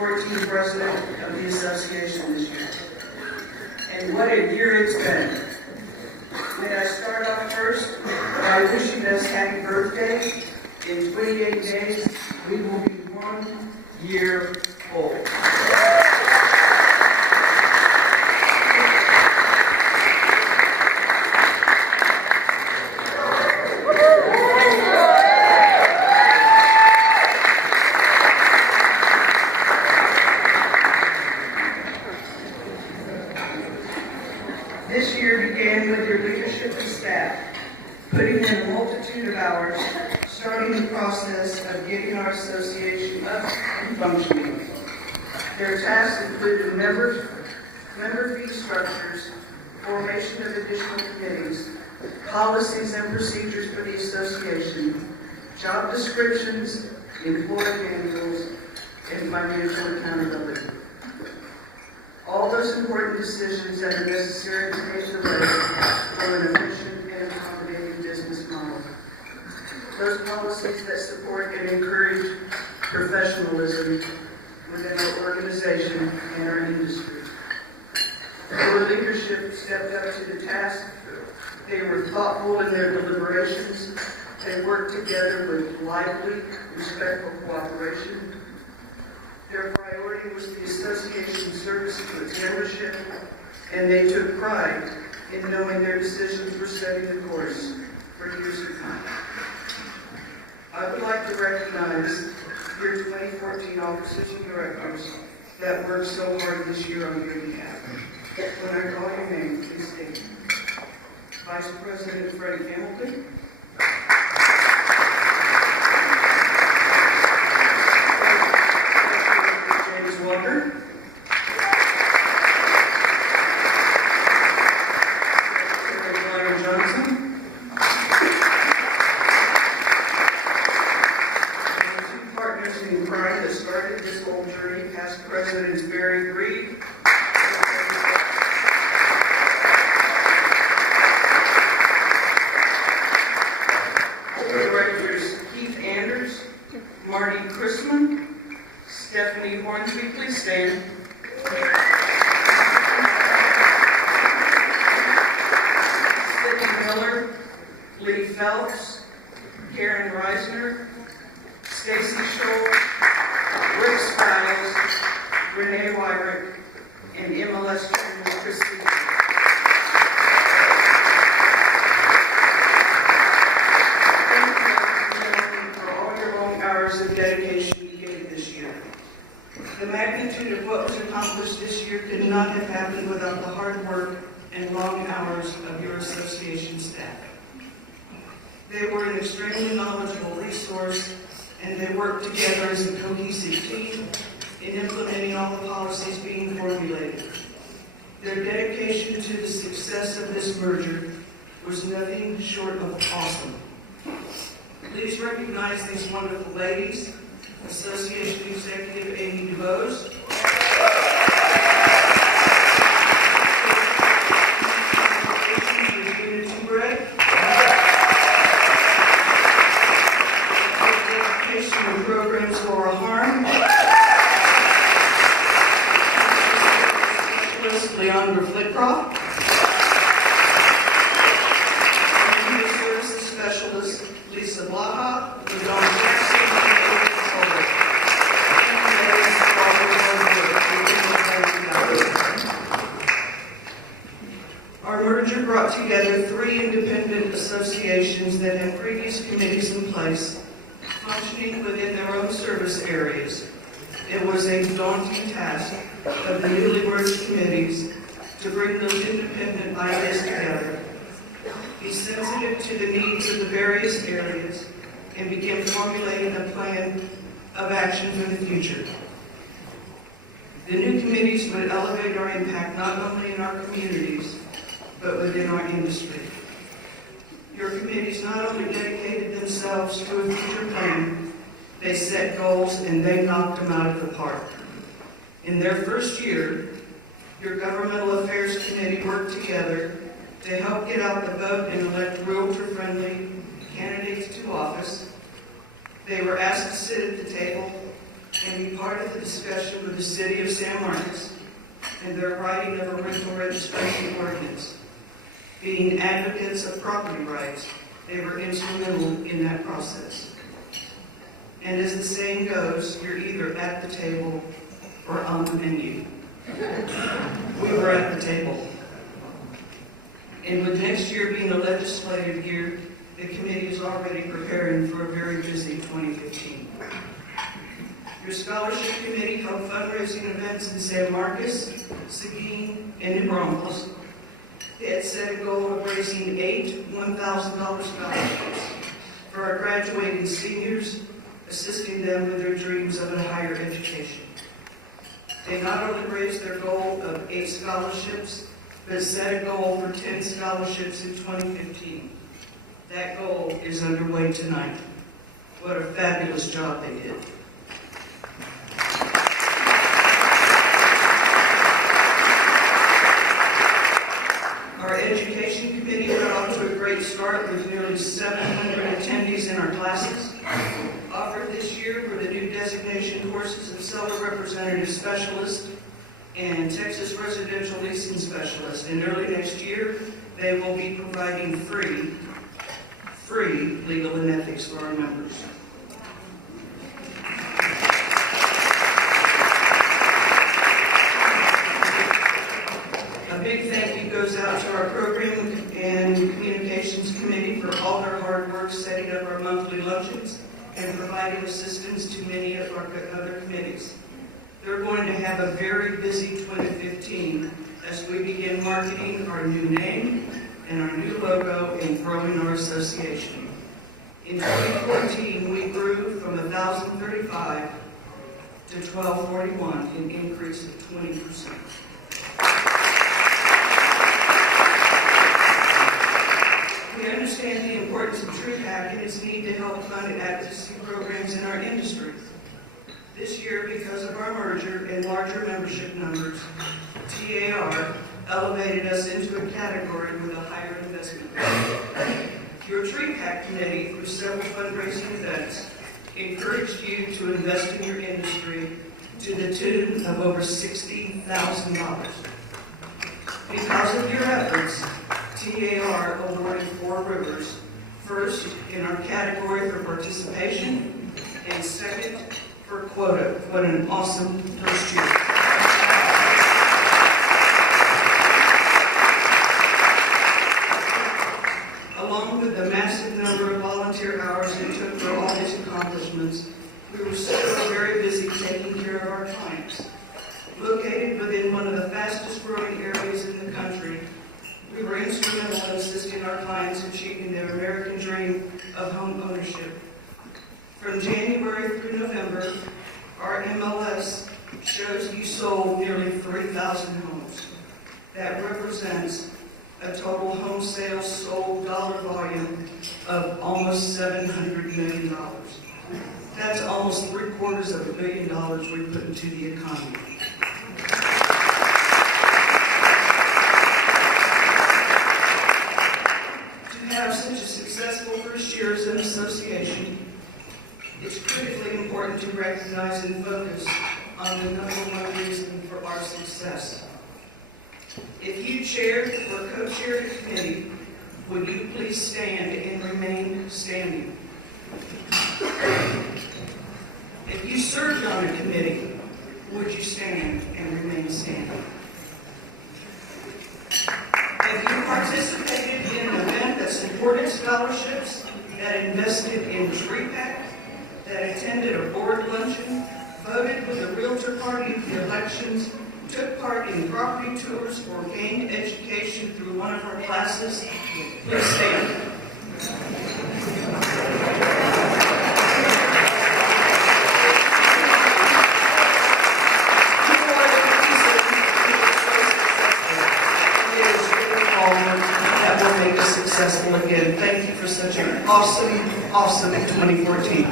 2014 president of the association this year. And what a year it's been. May I start off first by wishing us happy birthday. In 28 days, we will be 1 year old. This year began with your leadership and staff, putting in a multitude of hours, starting the process of getting our association up and functioning. Their tasks included member fee structures, formation of additional committees, policies and procedures for the association, job descriptions, employee manuals, and financial accountability. All those important decisions that are necessary to pave the way for an efficient and accommodating business model. Those policies that support and encourage professionalism within our organization and our industry. Your leadership stepped up to the task. They were thoughtful in their deliberations. They worked together with lively, respectful cooperation. Their priority was the association's service to its membership, and they took pride in knowing their decisions were setting the course for years to come. I would like to recognize your 2014 officers and directors that worked so hard this year on your behalf. When I call your name, please stand. Vice President Freddie Hamilton. Walker. Secretary Johnson. And the two partners in crime that started this whole journey, past Presidents Barry Reed, Directors Keith Anders, Marty Chrisman, Stephanie Hornsby, please stand. Sydney Miller, Lee Phelps, Karen Reisner, Stacy Scholl, Rick Stiles, Renee Wyrick, and MLS Chairman Christine. Thank you for all your long hours of dedication. The magnitude of what was accomplished this year could not have happened without the hard work and long hours of your association staff. They were an extremely knowledgeable resource, and they worked together as a cohesive team in implementing all the policies being formulated. Their dedication to the success of this merger was nothing short of awesome. Please recognize these wonderful ladies. Association Executive Amy DeBose, Regina Tubrek, Education and Programs Laura Harm, Specialist Leandra Flitcroft, and Human Services Specialist Lisa Blaha, Ladon Jackson, Our merger brought together 3 independent associations that had previous committees in place, functioning within their own service areas. It was a daunting task of the newly merged committees to bring those independent ideas together, be sensitive to the needs of the various areas, and begin formulating a plan of action for the future. The new committees would elevate our impact not only in our communities, but within our industry. Your committees not only dedicated themselves to a future plan, they set goals and they knocked them out of the park. In their first year, your Governmental Affairs Committee worked together to help get out the vote and elect realtor-friendly candidates to office. They were asked to sit at the table and be part of the discussion with the City of San Marcos and their writing of a rental registration ordinance. Being advocates of property rights, they were instrumental in that process. And as the saying goes, you're either at the table or on the menu. We were at the table. And with next year being a legislative year, the committee is already preparing for a very busy 2015. Your scholarship committee held fundraising events in San Marcos, Seguin, and in Ramos. They had set a goal of raising 8 $1,000 scholarships for our graduating seniors, assisting them with their dreams of a higher education. They not only raised their goal of 8 scholarships, but set a goal for 10 scholarships in 2015. That goal is underway tonight. What a fabulous job they did. Our education committee got off to a great start with nearly 700 attendees in our classes. Offered this year were the new designation courses of seller representative specialist and Texas residential leasing specialist. And early next year, they will be providing free legal and ethics for our members. A big thank you goes out to our program and communications committee for all their hard work setting up our monthly luncheons and providing assistance to many of our other committees. They're going to have a very busy 2015 as we begin marketing our new name and our new logo and growing our association. In 2014, we grew from 1,035 to 1,241, an increase of 20%. We understand the importance of TreeHack and its need to help fund advocacy programs in our industry. This year, because of our merger and larger membership numbers, TAR elevated us into a category with a higher investment. Your TreeHack committee, through several fundraising events, encouraged you to invest in your industry to the tune of over $60,000. Because of your efforts, TAR awarded 4 rivers, first in our category for participation, and second for quota. What an awesome first year. Along with the massive number of volunteer hours it took for all these accomplishments, we were still very busy taking care of our clients. Located within one of the fastest growing areas in the country, we were instrumental in assisting our clients achieving their American dream of home ownership. From January through November, our MLS shows you sold nearly 3,000 homes. That represents a total home sales sold dollar volume of almost $700 million. That's almost $750 million we put into the economy. To have such a successful first year as an association, it's critically important to recognize and focus on the number one reason for our success. If you chaired or co-chaired a committee, would you please stand and remain standing? If you served on a committee, would you stand and remain standing? If you participated in an event that supported scholarships, that invested in TreeHack, that attended a board luncheon, voted with the Realtor Party in the elections, took part in property tours, or gained education through one of our classes, please stand. That will make us successful again. Thank you for such an awesome 2014.